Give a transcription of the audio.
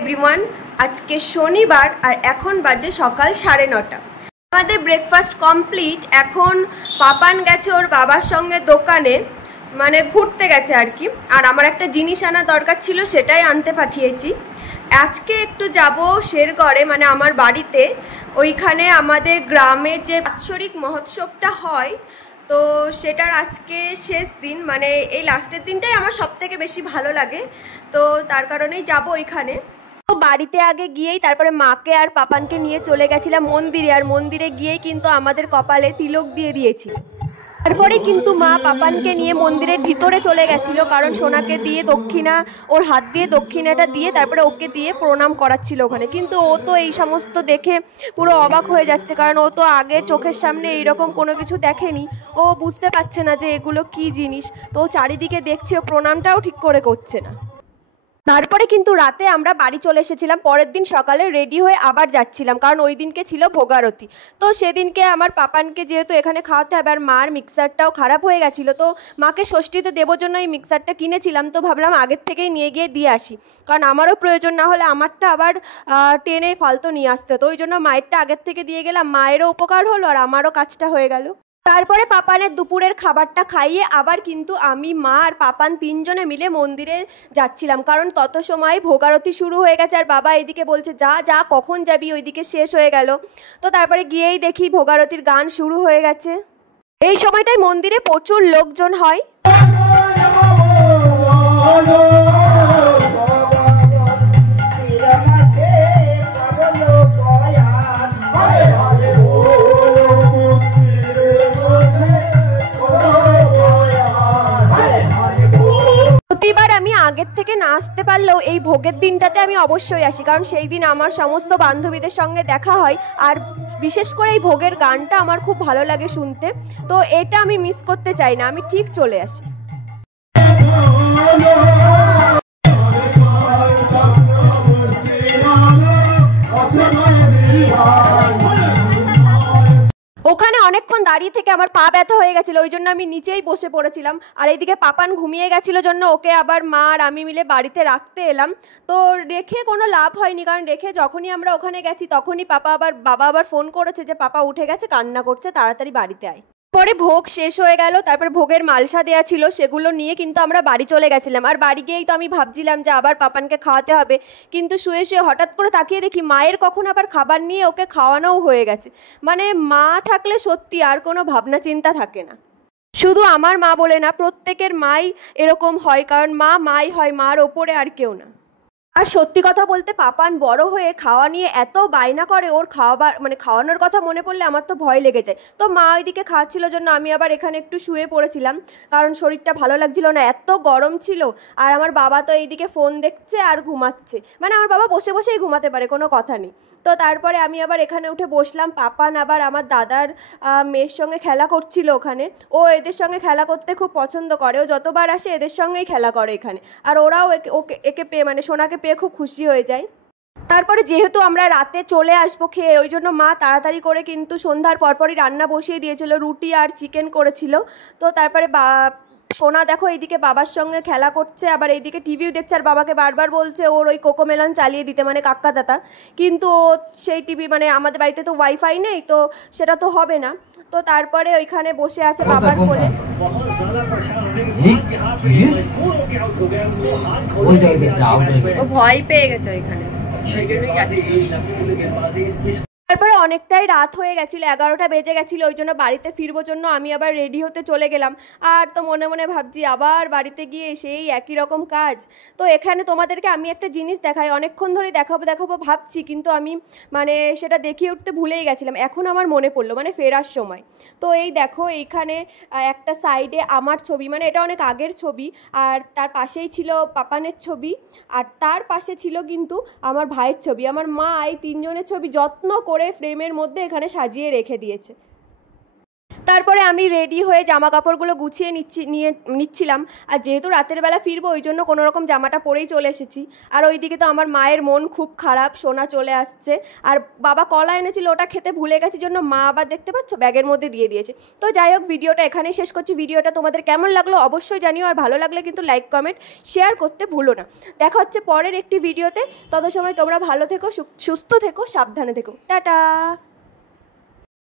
Everyone आज के शनिवार और एखन बाजे सकाल 9:30 हमारे ब्रेकफास्ट कमप्लीट। एखन पापान गेছে ওর বাবার সঙ্গে দোকানে মানে ঘুরতে গেছে আর কি। আর আমার একটা জিনিস আনা দরকার ছিল সেটাই আনতে পাঠিয়েছি। আজকে একটু যাব শেরগড়ে মানে আমার বাড়িতে, ওইখানে আমাদের গ্রামে যে বাৎসরিক মহোৎসবটা হয় তো সেটার আজকে শেষ দিন, মানে এই লাস্টের দিনটাই আমার সবথেকে বেশি ভালো লাগে, তো তার কারণেই যাব ওইখানে। তো বাড়িতে আগে গিয়েই তারপরে মাকে আর পাপানকে নিয়ে চলে গেছিলাম মন্দিরে, আর মন্দিরে গিয়েই কিন্তু আমাদের কপালে তিলক দিয়ে দিয়েছি। তারপরে কিন্তু মা পাপানকে নিয়ে মন্দিরের ভিতরে চলে গেছিল, কারণ সোনাকে দিয়ে দক্ষিণা, ওর হাত দিয়ে দক্ষিণাটা দিয়ে তারপরে ওকে দিয়ে প্রণাম করাচ্ছিল ওখানে। কিন্তু ও তো এই সমস্ত দেখে পুরো অবাক হয়ে যাচ্ছে, কারণ ও তো আগে চোখের সামনে এইরকম কোনো কিছু দেখেনি, ও বুঝতে পারছে না যে এগুলো কি জিনিস। তো চারিদিকে দেখছে, ও প্রণামটাও ঠিক করে করছে না। তারপরে কিন্তু রাতে আমরা বাড়ি চলে এসেছিলাম। পরের দিন সকালে রেডি হয়ে আবার যাচ্ছিলাম, কারণ ওই দিনকে ছিল ভোগারতি। তো সেদিনকে আমার পাপানকে যেহেতু এখানে খাওয়াতে হবে, আর মার মিক্সারটাও খারাপ হয়ে গেছিলো, তো মাকে ষষ্ঠীতে দেওয়ার জন্য এই মিক্সারটা কিনেছিলাম। তো ভাবলাম আগের থেকেই নিয়ে গিয়ে দিয়ে আসি, কারণ আমারও প্রয়োজন, না হলে আমারটা আবার টেনে ফালতু নিয়ে আসতে হতো। ওই জন্য মায়েরটা আগের থেকে দিয়ে গেলাম, মায়েরও উপকার হলো আর আমারও কাজটা হয়ে গেল। তারপরে পাপানের দুপুরের খাবারটা খাইয়ে আবার কিন্তু আমি, মা আর পাপান তিনজনে মিলে মন্দিরে যাচ্ছিলাম, কারণ তত সময় ভোগারতি শুরু হয়ে গেছে। আর বাবা এদিকে বলছে যা যা কখন যাবি, ওইদিকে শেষ হয়ে গেল। তো তারপরে গিয়েই দেখি ভোগারতির গান শুরু হয়ে গেছে। এই সময়টায় মন্দিরে প্রচুর লোকজন হয়। প্রতিবার আমি আগের থেকে না আসতে পারলেও এই ভোগের দিনটাতে আমি অবশ্যই আসি, কারণ সেই দিন আমার সমস্ত বান্ধবীদের সঙ্গে দেখা হয়। আর বিশেষ করে এই ভোগের গানটা আমার খুব ভালো লাগে শুনতে, তো এটা আমি মিস করতে চাই না, আমি ঠিক চলে আসি। ওখানে অনেকক্ষণ দাঁড়িয়ে থেকে আমার পা ব্যথা হয়ে গেছিলো, ওই জন্য আমি নিচেই বসে পড়েছিলাম। আর এইদিকে পাপান ঘুমিয়ে গেছিলো জন্য ওকে আবার মা আর আমি মিলে বাড়িতে রাখতে এলাম। তো রেখে কোনো লাভ হয়নি, কারণ রেখে যখনই আমরা ওখানে গেছি তখনই বাবা আবার ফোন করেছে যে পাপা উঠে গেছে, কান্না করছে, তাড়াতাড়ি বাড়িতে আয়। পরে ভোগ শেষ হয়ে গেল, তারপর ভোগের মালসা দেওয়া ছিল, সেগুলো নিয়ে কিন্তু আমরা বাড়ি চলে গেছিলাম। আর বাড়ি গিয়েই তো আমি ভাবছিলাম যে আবার পাপানকে খাওয়াতে হবে, কিন্তু শুয়ে শুয়ে হঠাৎ করে তাকিয়ে দেখি মায়ের কখন আবার খাবার নিয়ে ওকে খাওয়ানোও হয়ে গেছে। মানে মা থাকলে সত্যি আর কোনো ভাবনা চিন্তা থাকে না। শুধু আমার মা বলে না, প্রত্যেকের মাই এরকম হয়, কারণ মাই হয়, মার ওপরে আর কেউ না। আর সত্যি কথা বলতে পাপান বড় হয়ে খাওয়া নিয়ে এত বায়না করে, ওর খাওয়ানোর কথা মনে পড়লে আমার তো ভয় লেগে যায়। তো মা ওইদিকে খাওয়াচ্ছিল জন্য আমি আবার এখানে একটু শুয়ে পড়েছিলাম, কারণ শরীরটা ভালো লাগছিল না, এত গরম ছিল। আর আমার বাবা তো এইদিকে ফোন দেখছে আর ঘুমাচ্ছে, মানে আমার বাবা বসে বসেই ঘুমাতে পারে, কোনো কথা নেই। তো তারপরে আমি আবার এখানে উঠে বসলাম। পাপান আবার আমার দাদার মেয়ের সঙ্গে খেলা করছিল ওখানে, ও এদের সঙ্গে খেলা করতে খুব পছন্দ করে, ও যতবার আসে এদের সঙ্গেই খেলা করে এখানে। আর ওরাও একে পেয়ে, মানে সোনাকে পেয়ে খুব খুশি হয়ে যায়। তারপরে যেহেতু আমরা রাতে চলে আসবো খেয়ে, ওই জন্য মা তাড়াতাড়ি করে কিন্তু সন্ধ্যার পরপরই রান্না বসিয়ে দিয়েছিল, রুটি আর চিকেন করেছিল। তো তারপরে সোনা দেখো এইদিকে বাবার সঙ্গে খেলা করছে, আবার এইদিকে টিভিও দেখছে, আর বাবাকে বারবার বলছে ওর ওই কোকোমেলন চালিয়ে দিতে, মানে কাক্কা দাতা। কিন্তু সেই টিভি, মানে আমাদের বাড়িতে তো ওয়াইফাই নেই, তো সেটা তো হবে না। তো তারপরে ওইখানে বসে আছে বাবার কোলে। ও ভয় পেয়ে গেছে ওইখানে। তারপরে অনেকটাই রাত হয়ে গেছিলো, 11টা বেজে গেছিলো, ওই জন্য বাড়িতে ফিরবো জন্য আমি আবার রেডি হতে চলে গেলাম। আর তো মনে মনে ভাবছি আবার বাড়িতে গিয়ে সেই একই রকম কাজ। তো এখানে তোমাদেরকে আমি একটা জিনিস দেখাই, অনেকক্ষণ ধরে দেখাবো ভাবছি, কিন্তু আমি মানে সেটা দেখিয়ে উঠতে ভুলেই গেছিলাম। এখন আমার মনে পড়লো, মানে ফেরার সময়। তো এই দেখো এইখানে একটা সাইডে আমার ছবি, মানে এটা অনেক আগের ছবি, আর তার পাশেই ছিল পাপানের ছবি, আর তার পাশে ছিল কিন্তু আমার ভাইয়ের ছবি। আমার মা এই তিনজনের ছবি যত্ন করে ফ্রেমের মধ্যে এখানে সাজিয়ে রেখে দিয়েছে। তারপরে আমি রেডি হয়ে জামা কাপড়গুলো গুছিয়ে নিচ্ছিলাম। আর যেহেতু রাতের বেলা ফিরবো ওই জন্য কোনো রকম জামাটা পরেই চলে এসেছি। আর ওইদিকে তো আমার মায়ের মন খুব খারাপ, সোনা চলে আসছে। আর বাবা কলা এনেছিল, ওটা খেতে ভুলে গেছে জন্য মা আবার দেখতে পাচ্ছ ব্যাগের মধ্যে দিয়ে দিয়েছে। তো যাই হোক, ভিডিওটা এখানেই শেষ করছি। ভিডিওটা তোমাদের কেমন লাগলো অবশ্যই জানিও, আর ভালো লাগলে কিন্তু লাইক কমেন্ট শেয়ার করতে ভুলো না। দেখা হচ্ছে পরের একটি ভিডিওতে। তত সময় তোমরা ভালো থেকো, সুস্থ থেকো, সাবধানে থেকো। টাটা।